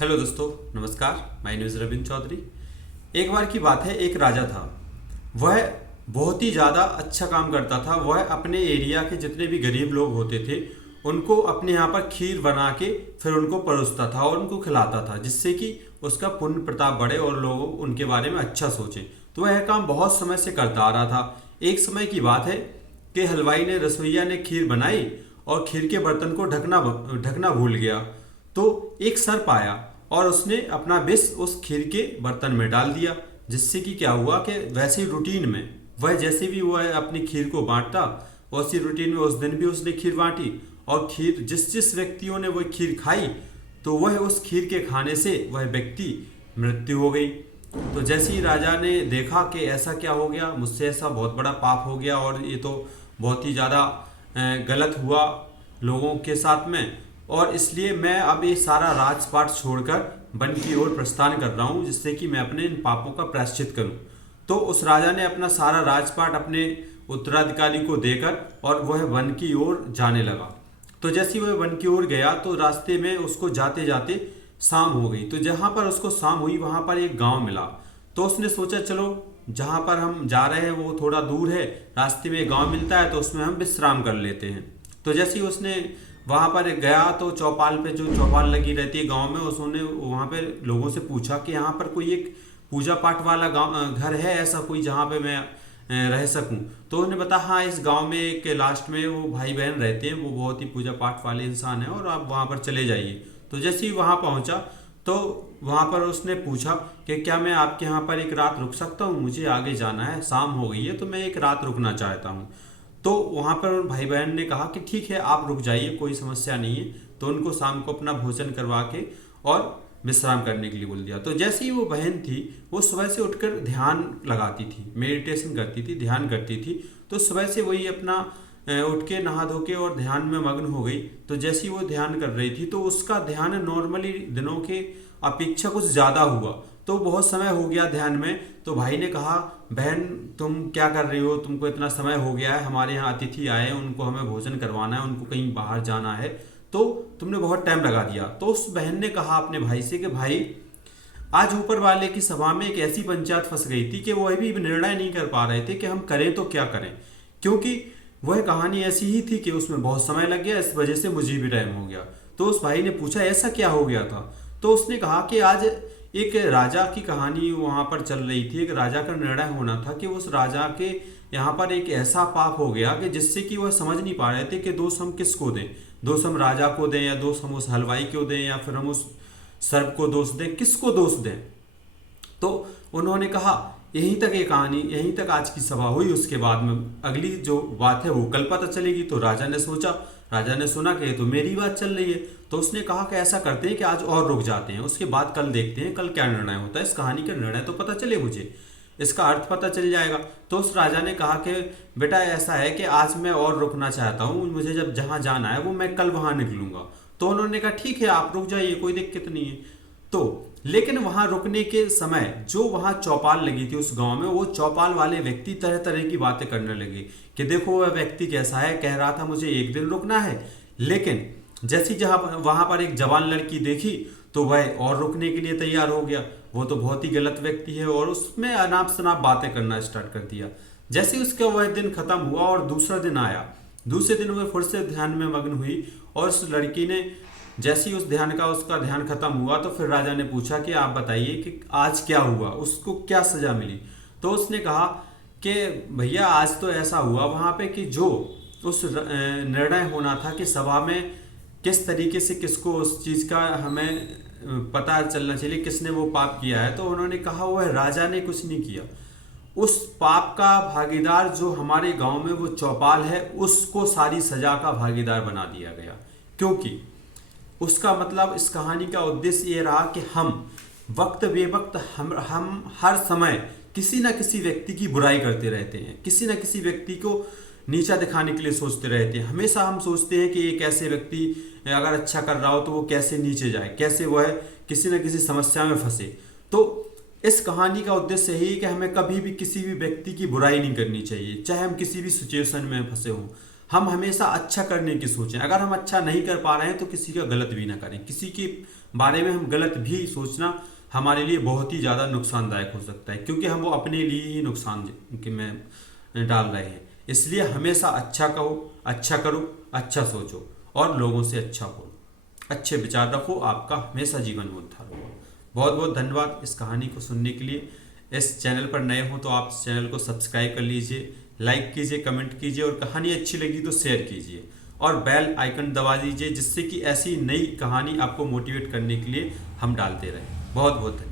Hello दोस्तों, नमस्कार। My name is Ravindra Chaudhary. एक बार की बात है, एक राजा था। वह बहुत ही ज़्यादा अच्छा काम करता था। वह अपने एरिया के जितने भी गरीब लोग होते थे उनको अपने यहाँ पर खीर बना के फिर उनको परोसता था और उनको खिलाता था, जिससे कि उसका पुण्य प्रताप बढ़े और लोग उनके बारे में अच्छा सोचें। तो वह काम बहुत समय से करता आ रहा था। एक समय की बात है कि हलवाई ने, रसोइया ने खीर बनाई और खीर के बर्तन को ढकना ढकना भूल गया। तो एक सर्प आया और उसने अपना विष उस खीर के बर्तन में डाल दिया, जिससे कि क्या हुआ कि वैसे ही रूटीन में वह जैसे भी वह अपनी खीर को बांटता, उसी रूटीन में उस दिन भी उसने खीर बांटी और खीर जिस जिस व्यक्तियों ने वह खीर खाई तो वह उस खीर के खाने से वह व्यक्ति मृत्यु हो गई। तो जैसे ही राजा ने देखा कि ऐसा क्या हो गया, मुझसे ऐसा बहुत बड़ा पाप हो गया और ये तो बहुत ही ज़्यादा गलत हुआ लोगों के साथ में, और इसलिए मैं अब ये सारा राजपाट छोड़कर वन की ओर प्रस्थान कर रहा हूँ, जिससे कि मैं अपने इन पापों का प्रायश्चित करूँ। तो उस राजा ने अपना सारा राजपाट अपने उत्तराधिकारी को देकर और वह वन की ओर जाने लगा। तो जैसे ही वह वन की ओर गया तो रास्ते में उसको जाते जाते शाम हो गई। तो जहाँ पर उसको शाम हुई वहाँ पर एक गांव मिला। तो उसने सोचा चलो जहाँ पर हम जा रहे हैं वो थोड़ा दूर है, रास्ते में गांव मिलता है तो उसमें हम विश्राम कर लेते हैं। तो जैसे ही उसने वहां पर गया तो चौपाल पे, जो चौपाल लगी रहती है गांव में, उसने वहां पे लोगों से पूछा कि यहाँ पर कोई एक पूजा पाठ वाला गांव घर है ऐसा कोई जहाँ पे मैं रह सकूं। तो उन्होंने बताया हाँ, इस गांव में एक लास्ट में वो भाई बहन रहते हैं, वो बहुत ही पूजा पाठ वाले इंसान हैं और आप वहां पर चले जाइए। तो जैसे ही वहां पहुंचा तो वहां पर उसने पूछा कि क्या मैं आपके यहाँ पर एक रात रुक सकता हूँ, मुझे आगे जाना है, शाम हो गई है तो मैं एक रात रुकना चाहता हूँ। तो वहाँ पर भाई बहन ने कहा कि ठीक है आप रुक जाइए, कोई समस्या नहीं है। तो उनको शाम को अपना भोजन करवा के और विश्राम करने के लिए बोल दिया। तो जैसे ही वो बहन थी वो सुबह से उठकर ध्यान लगाती थी, मेडिटेशन करती थी, ध्यान करती थी। तो सुबह से वही अपना उठ के नहा धो के और ध्यान में मग्न हो गई। तो जैसे ही वो ध्यान कर रही थी तो उसका ध्यान नॉर्मली दिनों के अपेक्षा कुछ ज़्यादा हुआ। तो बहुत समय हो गया ध्यान में। तो भाई ने कहा बहन तुम क्या कर रही हो, तुमको इतना समय हो गया है, हमारे यहाँ अतिथि आए हैं, उनको हमें भोजन करवाना है, उनको कहीं बाहर जाना है, तो तुमने बहुत टाइम लगा दिया। तो उस बहन ने कहा अपने भाई से कि भाई आज ऊपर वाले की सभा में एक ऐसी पंचायत फंस गई थी कि वो अभी भी निर्णय नहीं कर पा रहे थे कि हम करें तो क्या करें, क्योंकि वह कहानी ऐसी ही थी कि उसमें बहुत समय लग गया, इस वजह से मुझे भी टाइम हो गया। तो उस भाई ने पूछा ऐसा क्या हो गया था। तो उसने कहा कि आज एक राजा की कहानी वहां पर चल रही थी। एक राजा का निर्णय होना था कि उस राजा के यहाँ पर एक ऐसा पाप हो गया कि जिससे कि वह समझ नहीं पा रहे थे कि दोष हम किसको दें, दोष हम राजा को दें या दोष हम उस हलवाई को दें या फिर हम उस सर्प को दोष दें, किसको दोष दें। तो उन्होंने कहा यहीं तक ये कहानी, यहीं तक आज की सभा हुई। उसके बाद में अगली जो बात है वो कल पता चलेगी। तो राजा ने सोचा, राजा ने सुना कि ये तो मेरी बात चल रही है। तो उसने कहा कि ऐसा करते हैं कि आज और रुक जाते हैं, उसके बाद कल देखते हैं कल क्या निर्णय होता है, इस कहानी का निर्णय तो पता चले, मुझे इसका अर्थ पता चल जाएगा। तो उस राजा ने कहा कि बेटा ऐसा है कि आज मैं और रुकना चाहता हूँ, मुझे जब जहाँ जाना है वो मैं कल वहाँ निकलूंगा। तो उन्होंने कहा ठीक है आप रुक जाइए, कोई दिक्कत नहीं है। तो लेकिन वहां रुकने के समय जो वहां चौपाल लगी थी उस गांव में, वो चौपाल वाले व्यक्ति तरह तरह की बातें करने लगे कि देखो वह व्यक्ति कैसा है, कह रहा था मुझे एक दिन रुकना है, लेकिन जैसी जहां वहां पर एक जवान लड़की देखी तो वह और रुकने के लिए तैयार हो गया। वो तो बहुत ही गलत व्यक्ति है, और उसमें अनाप शनाप बातें करना स्टार्ट कर दिया। जैसे ही उसका वह दिन खत्म हुआ और दूसरा दिन आया, दूसरे दिन वह फिर से ध्यान में मग्न हुई, और उस लड़की ने जैसे ही उसका ध्यान खत्म हुआ तो फिर राजा ने पूछा कि आप बताइए कि आज क्या हुआ, उसको क्या सजा मिली। तो उसने कहा कि भैया आज तो ऐसा हुआ वहाँ पे कि जो उस निर्णय होना था कि सभा में किस तरीके से किसको उस चीज़ का हमें पता चलना चाहिए, किसने वो पाप किया है। तो उन्होंने कहा वह राजा ने कुछ नहीं किया, उस पाप का भागीदार जो हमारे गांव में वो चौपाल है उसको सारी सजा का भागीदार बना दिया गया। क्योंकि उसका मतलब इस कहानी का उद्देश्य ये रहा कि हम वक्त बेवक्त हम हर समय किसी ना किसी व्यक्ति की बुराई करते रहते हैं, किसी ना किसी व्यक्ति को नीचा दिखाने के लिए सोचते रहते हैं। हमेशा हम सोचते हैं कि एक ऐसे व्यक्ति अगर अच्छा कर रहा हो तो वो कैसे नीचे जाए, कैसे वह किसी न किसी समस्या में फंसे। तो इस कहानी का उद्देश्य यही है कि हमें कभी भी किसी भी व्यक्ति की बुराई नहीं करनी चाहिए, चाहे हम किसी भी सिचुएशन में फंसे हों। हम हमेशा अच्छा करने की सोचें, अगर हम अच्छा नहीं कर पा रहे हैं तो किसी का गलत भी ना करें, किसी की बारे में हम गलत भी सोचना हमारे लिए बहुत ही ज़्यादा नुकसानदायक हो सकता है, क्योंकि हम वो अपने लिए ही नुकसान में डाल रहे हैं। इसलिए हमेशा अच्छा कहो, अच्छा करो, अच्छा सोचो और लोगों से अच्छा बोलो, अच्छे विचार रखो, आपका हमेशा जीवन में उद्धार होगा। बहुत बहुत धन्यवाद इस कहानी को सुनने के लिए। इस चैनल पर नए हो तो आप इस चैनल को सब्सक्राइब कर लीजिए, लाइक कीजिए, कमेंट कीजिए और कहानी अच्छी लगी तो शेयर कीजिए और बेल आइकन दबा दीजिए, जिससे कि ऐसी नई कहानी आपको मोटिवेट करने के लिए हम डालते रहें। बहुत बहुत धन्यवाद।